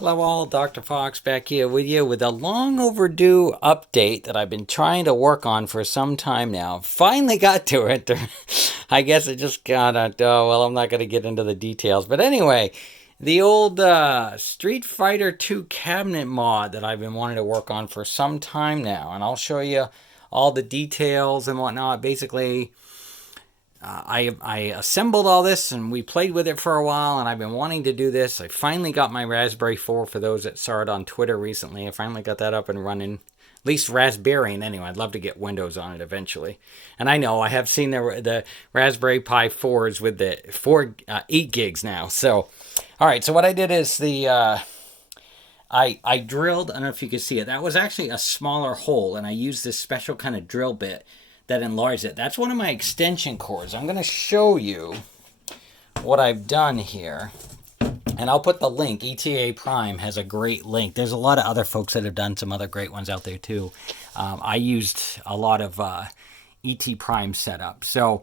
Hello all, Dr. Fox back here with you with a long overdue update that I've been trying to work on for some time now. Finally got to it. I guess it just got, well, I'm not going to get into the details. But anyway, the old Street Fighter 2 cabinet mod that I've been wanting to work on for some time now. And I'll show you all the details and whatnot. Basically, I assembled all this and we played with it for a while, and I've been wanting to do this. I finally got my Raspberry 4 for those that saw it on Twitter recently. I finally got that up and running. At least Raspberry, and anyway, I'd love to get Windows on it eventually. And I know I have seen the Raspberry Pi 4s with the 8 gigs now. So, all right, so what I did is I drilled, I don't know if you can see it. That was actually a smaller hole, and I used this special kind of drill bit that enlarged it. That's one of my extension cords. I'm going to show you what I've done here. And I'll put the link. ETA Prime has a great link. There's a lot of other folks that have done some other great ones out there too. I used a lot of ET Prime setup. So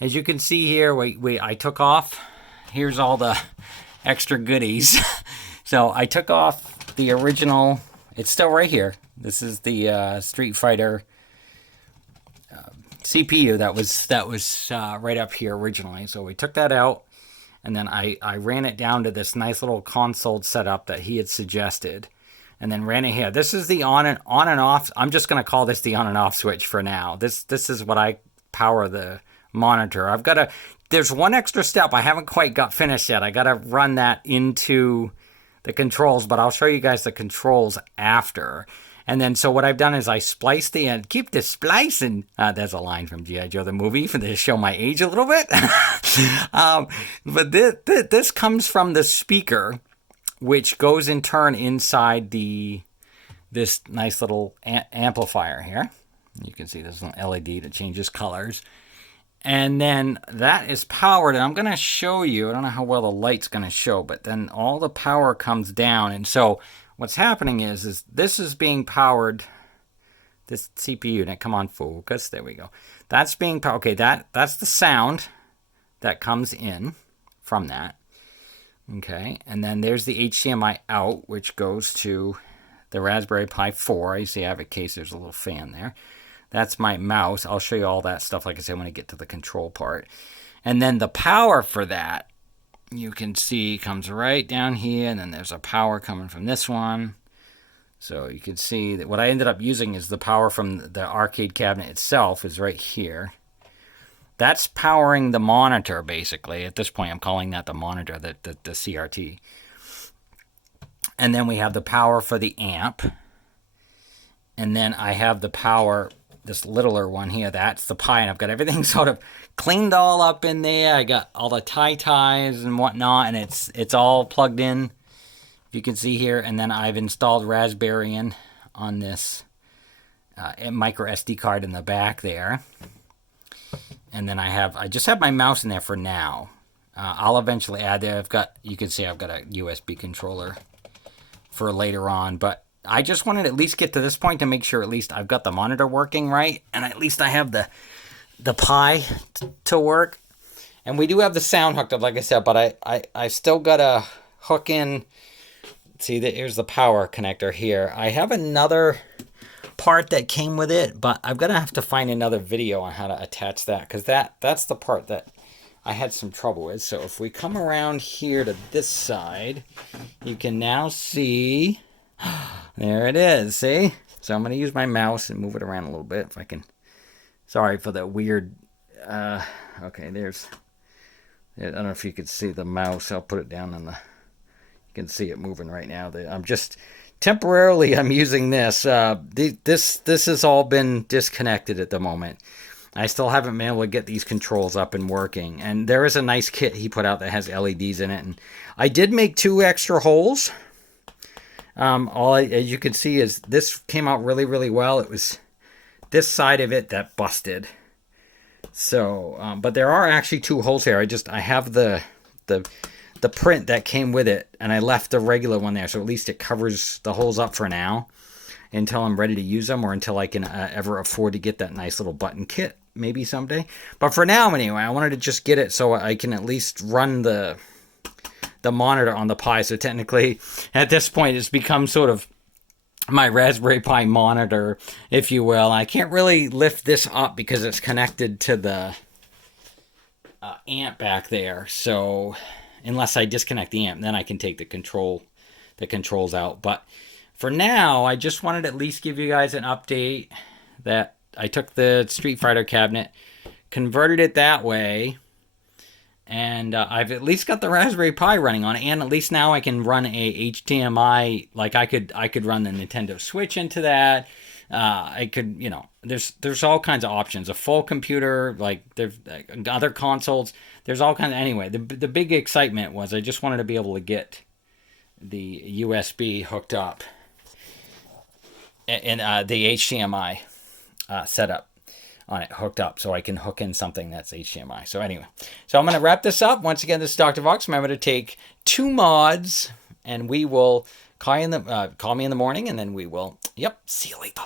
as you can see here, I took off. Here's all the extra goodies. So I took off the original. It's still right here. This is the Street Fighter CPU that was right up here originally. So we took that out, and then I ran it down to this nice little console setup that he had suggested, and then ran it here. This is the on and off. I'm just going to call this the on and off switch for now. This is what I power the monitor. There's one extra step I haven't quite got finished yet. I got to run that into the controls, but I'll show you guys the controls after. And then, so what I've done is I spliced the end. Keep the splicing. That's a line from G.I. Joe, the movie, for to show my age a little bit. But this comes from the speaker, which goes in turn inside this nice little amplifier here. You can see there's an LED that changes colors. And then that is powered. And I'm going to show you. I don't know how well the light's going to show, but then all the power comes down. And so what's happening is this is being powered, this CPU unit, come on, focus, there we go. That's being powered, okay, that's the sound that comes in from that, okay, and then there's the HDMI out, which goes to the Raspberry Pi 4. You see I have a case, there's a little fan there. That's my mouse. I'll show you all that stuff, like I said, when I get to the control part. And then the power for that, you can see, comes right down here, and then there's a power coming from this one. So you can see that what I ended up using is the power from the arcade cabinet itself is right here. That's powering the monitor, basically. At this point, I'm calling that the monitor, the CRT. And then we have the power for the amp. And then I have the power, this littler one here, that's the Pi, and I've got everything sort of cleaned all up in there. I got all the ties and whatnot, and it's all plugged in, if you can see here. And then I've installed Raspberry on this micro SD card in the back there. And then I just have my mouse in there for now. I'll eventually add there. You can see I've got a USB controller for later on, but I just wanted to at least get to this point to make sure at least I've got the monitor working right, and at least I have the Pi to work. And we do have the sound hooked up, like I said, but I still got to hook in. See, here's the power connector here. I have another part that came with it, but I'm going to have to find another video on how to attach that, because that's the part that I had some trouble with. So if we come around here to this side, you can now see, there it is, see? So I'm going to use my mouse and move it around a little bit if I can. Sorry for the weird, okay, I don't know if you could see the mouse. I'll put it down on you can see it moving right now. I'm just, temporarily I'm using this. This has all been disconnected at the moment. I still haven't been able to get these controls up and working. And there is a nice kit he put out that has LEDs in it. And I did make 2 extra holes. As you can see, is this came out really, really well. It was this side of it that busted. So, but there are actually 2 holes here. I have the print that came with it, and I left the regular one there, so at least it covers the holes up for now until I'm ready to use them, or until I can ever afford to get that nice little button kit, maybe someday. But for now, anyway, I wanted to just get it so I can at least run the the monitor on the Pi. So technically, at this point, it's become sort of my Raspberry Pi monitor, if you will. I can't really lift this up because it's connected to the amp back there. So unless I disconnect the amp, then I can take the controls out. But for now, I just wanted to at least give you guys an update that I took the Street Fighter cabinet, converted it that way, and I've at least got the Raspberry Pi running on it, and at least now I can run a HDMI. Like I could run the Nintendo Switch into that. I could, there's all kinds of options. A full computer, like there's other consoles. There's all kinds of, anyway, the big excitement was I just wanted to be able to get the USB hooked up and the HDMI setup on it hooked up so I can hook in something that's HDMI. So anyway, so I'm going to wrap this up. Once again, this is Dr. Fox. Remember to take 2 mods, and we will call me in the morning, and then we will, see you later.